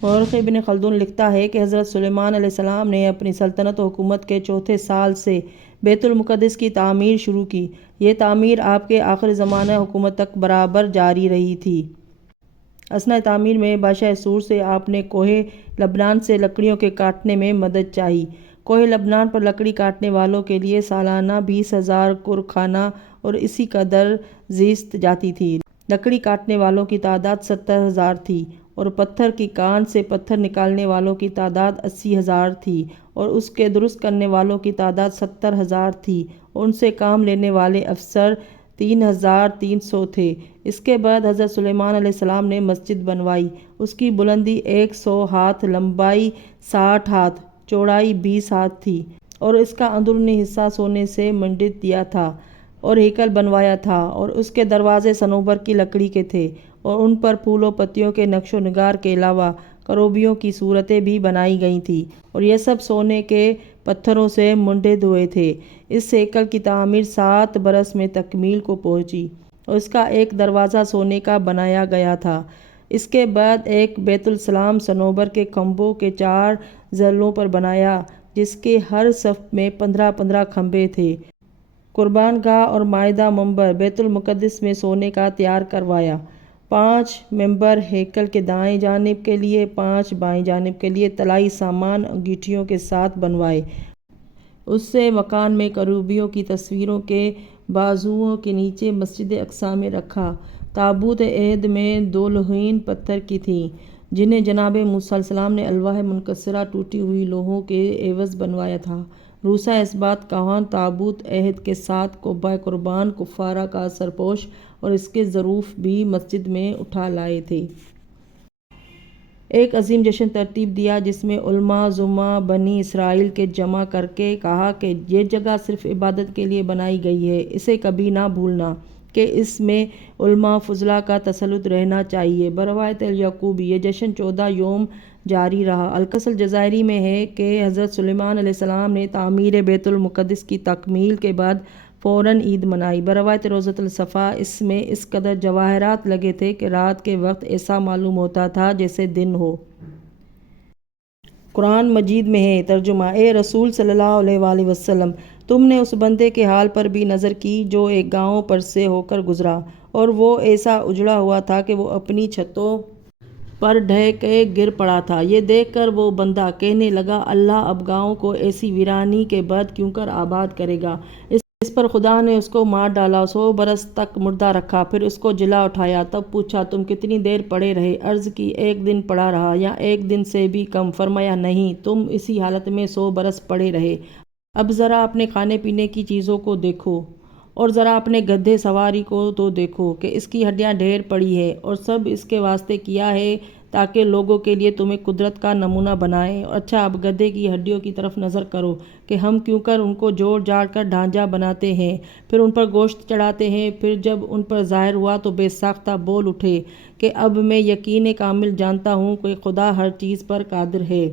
مورخ ابن خلدون لکھتا ہے کہ حضرت سلیمان علیہ السلام نے اپنی سلطنت و حکومت کے چوتھے سال سے بیت المقدس کی تعمیر شروع کی۔ یہ تعمیر آپ کے آخر زمانہ حکومت تک برابر جاری رہی تھی۔ اثناء تعمیر میں بادشاہ سور سے آپ نے کوہ لبنان سے لکڑیوں کے کاٹنے میں مدد چاہی۔ کوہ لبنان پر لکڑی کاٹنے والوں کے لیے سالانہ 20,000 کُرخانہ اور اسی قدر زیست جاتی تھی۔ لکڑی کاٹنے والوں کی تعداد 70,000 تھی اور پتھر کی کان سے پتھر نکالنے والوں کی تعداد 80,000 تھی اور اس کے درست کرنے والوں کی تعداد 70,000 تھی اور ان سے کام لینے والے افسر 3,300 تھے۔ اس کے بعد حضرت سلیمان علیہ السلام نے مسجد بنوائی۔ اس کی بلندی 100 ہاتھ، لمبائی 60 ہاتھ، چوڑائی 20 ہاتھ تھی اور اس کا اندرونی حصہ سونے سے منڈت دیا تھا اور ہیکل بنوایا تھا اور اس کے دروازے صنوبر کی لکڑی کے تھے اور ان پر پھول و پتیوں کے نقش و نگار کے علاوہ کروبیوں کی صورتیں بھی بنائی گئی تھیں اور یہ سب سونے کے پتھروں سے منڈت ہوئے تھے۔ اس ہیکل کی تعمیر 7 برس میں تکمیل کو پہنچی اور اس کا ایک دروازہ سونے کا بنایا گیا تھا۔ اس کے بعد ایک بیت السلام صنوبر کے کھمبوں کے 4 ضلعوں پر بنایا جس کے ہر صف میں 15-15 کھمبے تھے۔ قربان گاہ اور معدہ منبر بیت المقدس میں سونے کا تیار کروایا۔ 5 منبر ہیکل کے دائیں جانب کے لیے، 5 بائیں جانب کے لیے طلائی سامان انگیٹھیوں کے ساتھ بنوائے۔ اس سے مکان میں کروبیوں کی تصویروں کے بازوؤں کے نیچے مسجد اقصیٰ میں رکھا۔ تابوت عہد میں 2 لوحیں پتھر کی تھیں جنہیں جناب موسیٰ علیہ السلام نے الواح منکسرہ ٹوٹی ہوئی لوحوں کے عوض بنوایا تھا۔ روسا اثبات کہان تابوت عہد کے ساتھ قبہ قربان کفارہ کا سرپوش اور اس کے ظروف بھی مسجد میں اٹھا لائے تھے۔ ایک عظیم جشن ترتیب دیا جس میں علماء زعماء بنی اسرائیل کے جمع کر کے کہا کہ یہ جگہ صرف عبادت کے لیے بنائی گئی ہے، اسے کبھی نہ بھولنا کہ اس میں علماء فضلاء کا تسلط رہنا چاہیے۔ بروایت یعقوبی یہ جشن 14 یوم جاری رہا۔ القصص الجزائری میں ہے کہ حضرت سلیمان علیہ السلام نے تعمیر بیت المقدس کی تکمیل کے بعد فوراً عید منائی۔ بروایت روضۃ الصفا اس میں اس قدر جواہرات لگے تھے کہ رات کے وقت ایسا معلوم ہوتا تھا جیسے دن ہو۔ قرآن مجید میں ہے ترجمہ: اے رسول صلی اللہ علیہ وآلہ وسلم، تم نے اس بندے کے حال پر بھی نظر کی جو ایک گاؤں پر سے ہو کر گزرا اور وہ ایسا اجڑا ہوا تھا کہ وہ اپنی چھتوں پر ڈھہ کے گر پڑا تھا۔ یہ دیکھ کر وہ بندہ کہنے لگا، اللہ اب گاؤں کو ایسی ویرانی کے بعد کیوں کر آباد کرے گا؟ اس پر خدا نے اس کو مار ڈالا، 100 برس تک مردہ رکھا، پھر اس کو جلا اٹھایا۔ تب پوچھا، تم کتنی دیر پڑے رہے؟ عرض کی، 1 دن پڑا رہا یا 1 دن سے بھی کم۔ فرمایا، نہیں، تم اسی حالت میں 100 برس پڑے رہے۔ اب ذرا اپنے کھانے پینے کی چیزوں کو دیکھو اور ذرا اپنے گدھے سواری کو تو دیکھو کہ اس کی ہڈیاں ڈھیر پڑی ہیں اور سب اس کے واسطے کیا ہے تاکہ لوگوں کے لیے تمہیں قدرت کا نمونہ بنائے۔ اچھا، اب گدھے کی ہڈیوں کی طرف نظر کرو کہ ہم کیوں کر ان کو جوڑ جاڑ کر ڈھانچہ بناتے ہیں، پھر ان پر گوشت چڑھاتے ہیں۔ پھر جب ان پر ظاہر ہوا تو بے ساختہ بول اٹھے کہ اب میں یقین کامل جانتا ہوں کہ خدا ہر چیز پر قادر ہے۔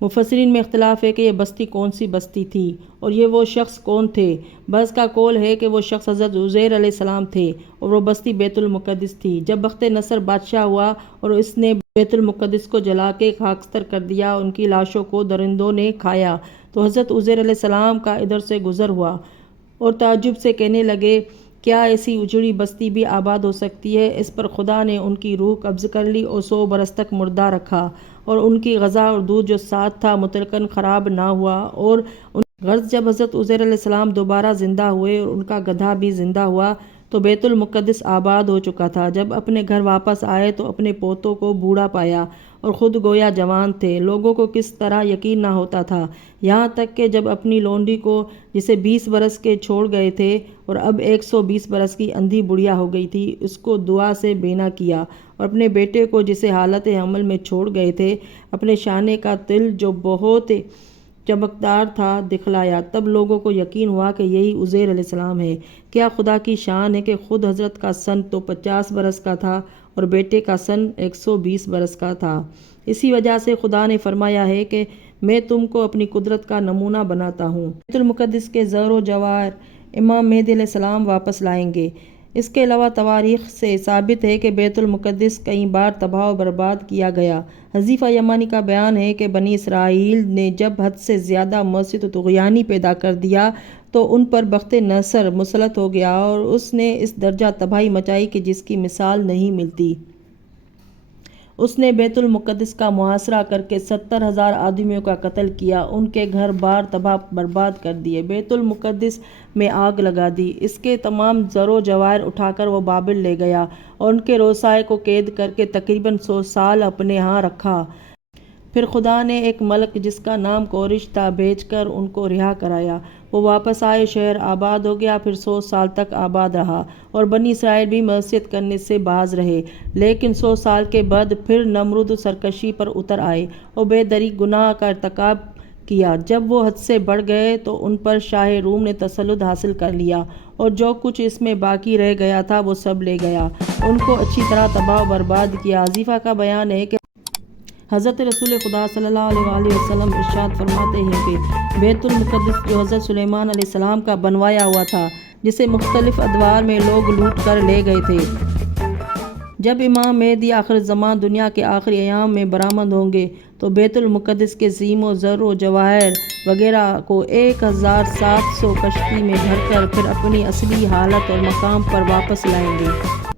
مفسرین میں اختلاف ہے کہ یہ بستی کون سی بستی تھی اور یہ وہ شخص کون تھے۔ بعض کا قول ہے کہ وہ شخص حضرت عزیر علیہ السلام تھے اور وہ بستی بیت المقدس تھی۔ جب بخت نصر بادشاہ ہوا اور اس نے بیت المقدس کو جلا کے خاکستر کر دیا، ان کی لاشوں کو درندوں نے کھایا، تو حضرت عزیر علیہ السلام کا ادھر سے گزر ہوا اور تعجب سے کہنے لگے، کیا ایسی اجڑی بستی بھی آباد ہو سکتی ہے؟ اس پر خدا نے ان کی روح قبض کر لی اور 100 برس تک مردہ رکھا اور ان کی غذا اور دودھ جو ساتھ تھا مطلقاً خراب نہ ہوا۔ اور غرض جب حضرت عزیر علیہ السلام دوبارہ زندہ ہوئے اور ان کا گدھا بھی زندہ ہوا تو بیت المقدس آباد ہو چکا تھا۔ جب اپنے گھر واپس آئے تو اپنے پوتوں کو بوڑھا پایا اور خود گویا جوان تھے۔ لوگوں کو کس طرح یقین نہ ہوتا تھا، یہاں تک کہ جب اپنی لونڈی کو جسے 20 برس کے چھوڑ گئے تھے اور اب 120 برس کی اندھی بڑھیا ہو گئی تھی، اس کو دعا سے بینا کیا، اور اپنے بیٹے کو جسے حالت حمل میں چھوڑ گئے تھے اپنے شانے کا تل جو بہت چمکدار تھا دکھلایا۔ تب لوگوں کو یقین ہوا کہ یہی عزیر علیہ السلام ہے۔ کیا خدا کی شان ہے کہ خود حضرت کا سن تو 50 برس کا تھا اور بیٹے کا سن 120 برس کا تھا۔ اسی وجہ سے خدا نے فرمایا ہے کہ میں تم کو اپنی قدرت کا نمونہ بناتا ہوں۔ بیت المقدس کے زر و جواہر امام مہدی علیہ السلام واپس لائیں گے۔ اس کے علاوہ تواریخ سے ثابت ہے کہ بیت المقدس کئی بار تباہ و برباد کیا گیا۔ حذیفہ یمانی کا بیان ہے کہ بنی اسرائیل نے جب حد سے زیادہ معصیت و طغیانی پیدا کر دیا تو ان پر بخت نصر مسلط ہو گیا اور اس نے اس درجہ تباہی مچائی کہ جس کی مثال نہیں ملتی۔ اس نے بیت المقدس کا محاصرہ کر کے 70,000 آدمیوں کا قتل کیا، ان کے گھر بار تباہ برباد کر دیے، بیت المقدس میں آگ لگا دی، اس کے تمام زر و جواہر اٹھا کر وہ بابل لے گیا اور ان کے روسائے کو قید کر کے تقریباً 100 سال اپنے ہاں رکھا۔ پھر خدا نے ایک ملک جس کا نام کورش تھا بھیج کر ان کو رہا کرایا، وہ واپس آئے، شہر آباد ہو گیا، پھر 100 سال تک آباد رہا اور بنی اسرائیل بھی معصیت کرنے سے باز رہے۔ لیکن 100 سال کے بعد پھر نمرود سرکشی پر اتر آئے اور بے دری گناہ کا ارتکاب کیا۔ جب وہ حد سے بڑھ گئے تو ان پر شاہ روم نے تسلط حاصل کر لیا اور جو کچھ اس میں باقی رہ گیا تھا وہ سب لے گیا، ان کو اچھی طرح تباہ و برباد کیا۔ حذیفہ کا بیان ہے کہ حضرت رسول خدا صلی اللہ علیہ وآلہ وسلم ارشاد فرماتے ہیں کہ بیت المقدس جو حضرت سلیمان علیہ السلام کا بنوایا ہوا تھا، جسے مختلف ادوار میں لوگ لوٹ کر لے گئے تھے، جب امام مہدی آخر زمان دنیا کے آخری ایام میں برآمد ہوں گے تو بیت المقدس کے زیم و زر و جواہر وغیرہ کو 1700 کشتی میں بھر کر پھر اپنی اصلی حالت اور مقام پر واپس لائیں گے۔